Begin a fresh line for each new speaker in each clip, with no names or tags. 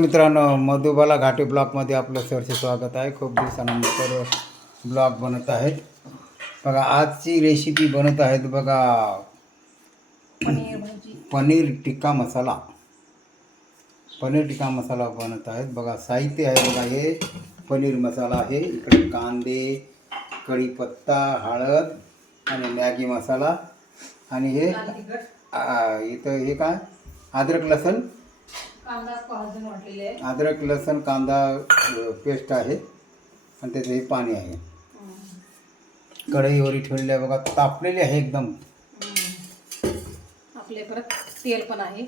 मित्रांनो मधुबाला घाटी ब्लॉकमध्ये आपलं सरचे स्वागत आहे. खूप दिवसानंतर ब्लॉग बनत आहेत बघा आजची रेसिपी बनत आहेत बघा.
पनीर
टिक्का मसाला. पनीर टिक्का मसाला बनत आहेत. बघा साहित्य आहे बघा हे. पनीर मसाला आहे. इकडे कांदे कढीपत्ता हळद आणि मॅगी मसाला. आणि हे इथं हे काय? अद्रक लसूण अद्रक लसण कांदा पेस्ट आहे. आणि त्याचं हे पाणी आहे. कढईवरी ठेवलेली आहे. बघा तापलेली आहे एकदम.
आपले परत तेल पण आहे.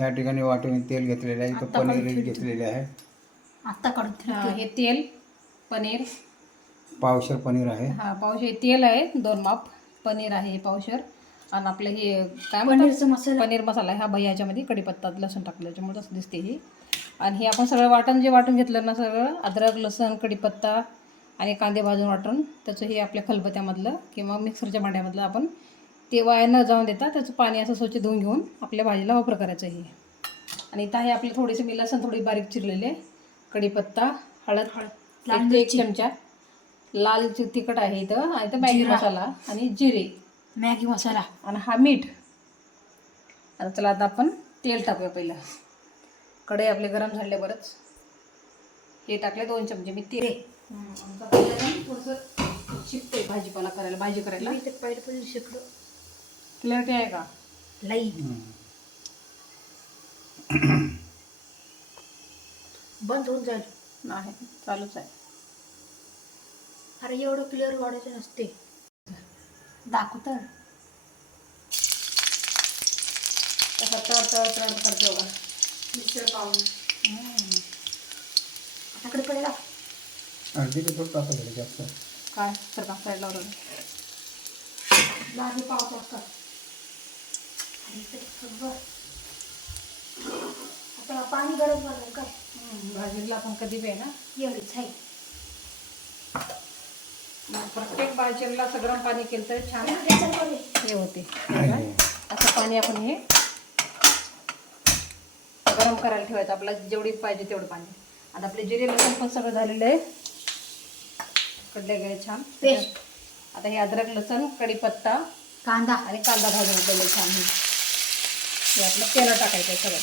या ठिकाणी वाटून तेल घेतलेलं आहे. इथं पनीर. घेतलेले आहे.
आत्ता काढून
हा, हे तेल पनीर.
पावशर पनीर आहे.
हा पावशे तेल आहे. दोन माप. पनीर आहे हे पावशर. आणि आपलं हे काय
पनीरचा मसाला.
पनीर मसाला हा भई याच्यामध्ये कढीपत्ता लसूण टाकलं त्याच्यामुळे तसं दिसते ही. आणि हे आपण सगळं वाटण जे वाटून घेतलं ना सगळं अद्रक लसण कढीपत्ता आणि कांदे भाजून वाटून त्याचं हे आपल्या खलबत्यामधलं किंवा मिक्सरच्या भांड्यामधलं आपण ते वाया न जाऊन देता त्याचं पाणी असं स्वच्छ धुवून घेऊन आपल्या भाजीला वापर करायचं हे. आणि इथं आहे आपले थोडेसे मी लसण थोडी बारीक चिरलेले कढीपत्ता हळद
लाल
एक-. चमचा. लाल तिखट आहे इथं आणि इथं मॅगी मसाला आणि जिरे.
मॅगी मसाला.
आणि हा मीठ. आता चला आता आपण तेल टाकूया पहिलं. कढई आपले गरम झाले बरंच. हे टाकले दोन चमचे. मी तेल थोडंसं शिकते भाजीपाला करायला भाजी करायला.
पहिले पहिले शिकलो.
क्लिअरिटी आहे का?
लाईन. बंद होऊन जाईल.
नाही चालूच आहे.
अरे एवढं क्लिअर वाढायचं नसते. दाखव तर.
तसा तळ तळ तळ करतो बघा.
मिसळ पाहून आताकडे पडला.
अर्धी ते थोडं टाकायचं जास्त.
काय? तर का साईड लावलं
पाव आता पाणी गरम झालं काय
भाजीला आपण कधी बी ना.
एवढीच आहे.
मग प्रत्येक भाजीला सगळं पाणी केलं तर छान. हे होते. असं पाणी आपण हे गरम करायला ठेवायचं. आपल्याला जेवढी पाहिजे तेवढं पाणी. आता आपले जिरे लसूण पण सगळं झालेलं आहे. कडले गेले छान.
पेस्ट.
आता हे अद्रक लसण कढीपत्ता
कांदा.
आणि कांदा भाजून गेले छान. हे हे आपलं तेला टाकायचं आहे सगळं.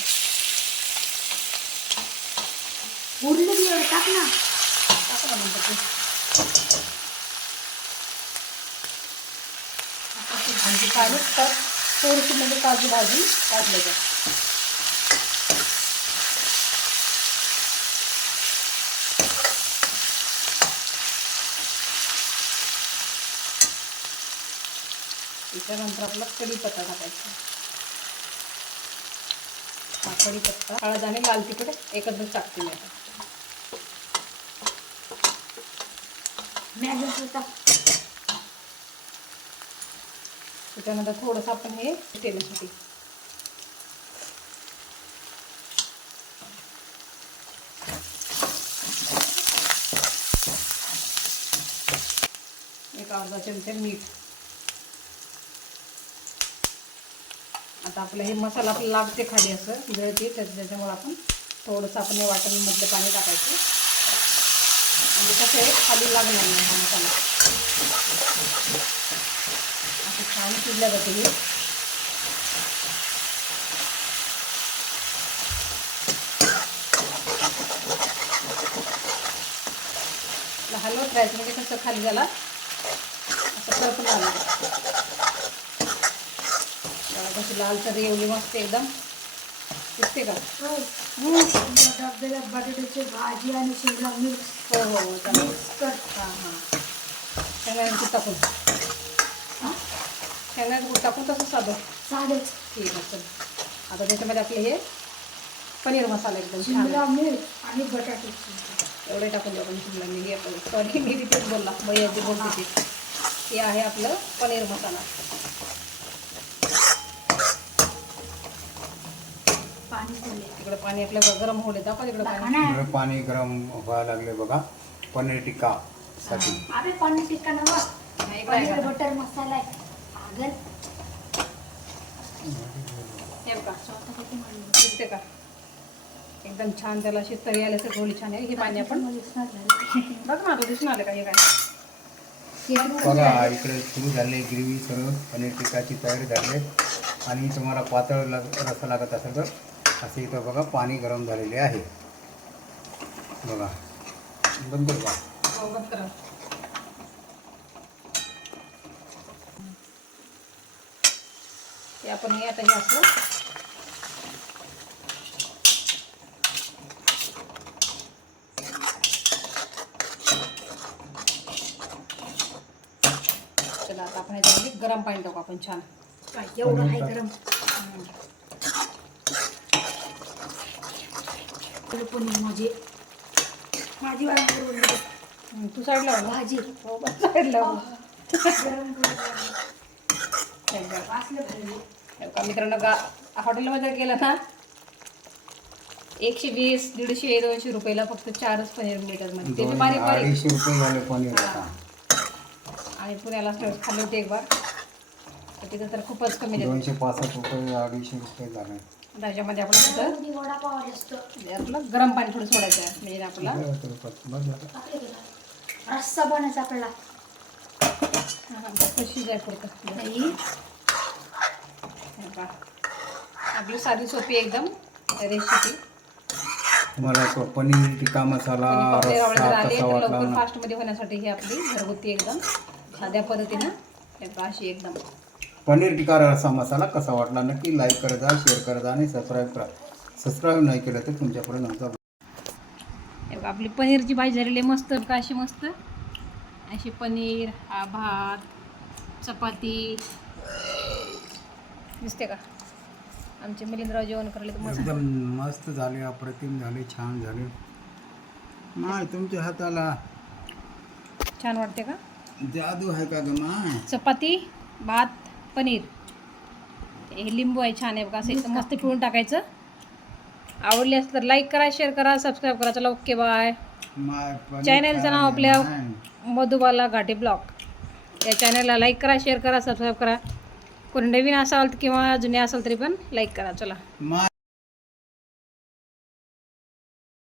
उरलं टाक ना.
टाकलं नंतर ते आता ती भाजी तर थोडीशी म्हणजे काजू भाजी काढले जाते. त्याच्यानंतर आपला कढीपत्ता टाकायचा. हा कढीपत्ता हळद आणि लाल तिखट एकत्र टाकतील
मॅगी
त्याच्यानंतर थोडंसं आपण हे तेलासाठी एक अर्धा चमचा मीठ. आता आपलं हे मसाला आपल्याला लागते खाली असं जळते तर त्याच्यामुळे आपण थोडंसं आपण हे वाटणमधलं पाणी टाकायचं. म्हणजे कसं आहे खाली लागणार नाही हा मसाला असं छान शिजल्या जाते हे लहान हलवत राहायचं म्हणजे कसं खाली झाला? असं करपून आलं. कशी लाल तर एवढी मस्त एकदम. दिसते का?
डब्याला बटाट्याची भाजी आणि शिमला मिर्च
हो हो हो चालेल. हां हां. कूट टाकून. हां? कूट टाकून तसं साधं.
साधेच.
ठीक आहे आता त्याच्यामध्ये आपले हे पनीर मसाला एकदम
शिमला मिर्च आणि बटाट्याची
एवढे टाकून आपण शिमला मिरी आपण सॉरी मी तिथेच बोलला. भैयाची बोलते ते. हे आहे आपलं पनीर मसाला. तिकडं पाणी आपलं गरम होऊ देतं आपण तिकडं पाणी.
इकडे पाणी गरम व्हायला लागले बघा. पनीर टिक्का साठी.
अरे पनीर टिक्का नवा
हा, इकडं आहे
पनीर
का?
बटर मसाला आहे. अगर
हे बघा.
स्वतः किती म्हणलं
दिसते का? एकदम छान त्याला अशी तरी आल्यासारखं होळी छान आहे. हे पाणी आपण बघ ना आता दिसून आलं का हे काय?
बघा इकडे सुरू झाले ग्रेव्ही सर्व पनीर टिक्काची तयारी झाली आहे. आणि तुम्हाला पातळ लाग रस्सा लागत असेल तर असे इथं बघा पाणी गरम झालेले आहे. बघा. बंद करू. का
हो, बंद करा. हे आपण हे आता हे असं. चला आता आपण ह्याच्यामध्ये गरम पाणी टाकू आपण छान.
एवढं आहे गरम. पनीर माझी माझी वाळून
तू साईडला.
भाजी.
हो बस साईडला मित्रांनो गा हॉटेलमध्ये गेलं ना एकशे वीस दीडशे दोनशे रुपयाला फक्त चारच पनीर मिळतात ते बारीक
रुपये पनीर
आणि पुण्याला खाल्ले होते एक बार तिथं तर खूपच कमी
दोनशे पासष्ट रुपये अडीचशे रुपये झाले.
त्याच्यामध्ये आपण आपलं गरम पाणी थोडं सोडायचं आहे. म्हणजे आपला
रस्सा बनायचा आपल्याला.
कशी जाय पुरतं. हे. आपली साधी सोपी एकदम रेसिपी
तुम्हाला तो पनीर टिक्का मसाला
लवकर फास्टमध्ये होण्यासाठी ही आपली घरगुती एकदम साध्या पद्धतीनं हे अशी एकदम
पनीर टिक्का रस्सा मसाला कसा वाटला? नक्की लाईक करत जा शेअर करत जा आणि सबस्क्राईब करा. सबस्क्राईब नाही केलं तर तुमच्यापर्यंत आमचा
आपली पनीरची भाजी झालेली आहे मस्त का अशी मस्त. अशी पनीर हा भात चपाती. दिसते का? आमचे मिलिंदराव जेवण करायला तर मस्त.
एकदम मस्त झाले अप्रतिम झाले छान झाले. माय तुमच्या हाताला
छान वाटते का?
जादू आहे का ग माय?
चपाती भात पनीर. हे लिंबू आहे छान आहे बघा असं एकदम मस्त पिळून टाकायचं. आवडली असं तर लाईक करा शेअर करा सबस्क्राईब करा. चला ओके बाय चॅनलचं नाव आपल्या. मधुबाला घाटे ब्लॉग या चॅनलला लाईक करा शेअर करा सबस्क्राईब करा. कोणी नवीन असाल किंवा जुने असाल तरी पण लाईक करा. चला.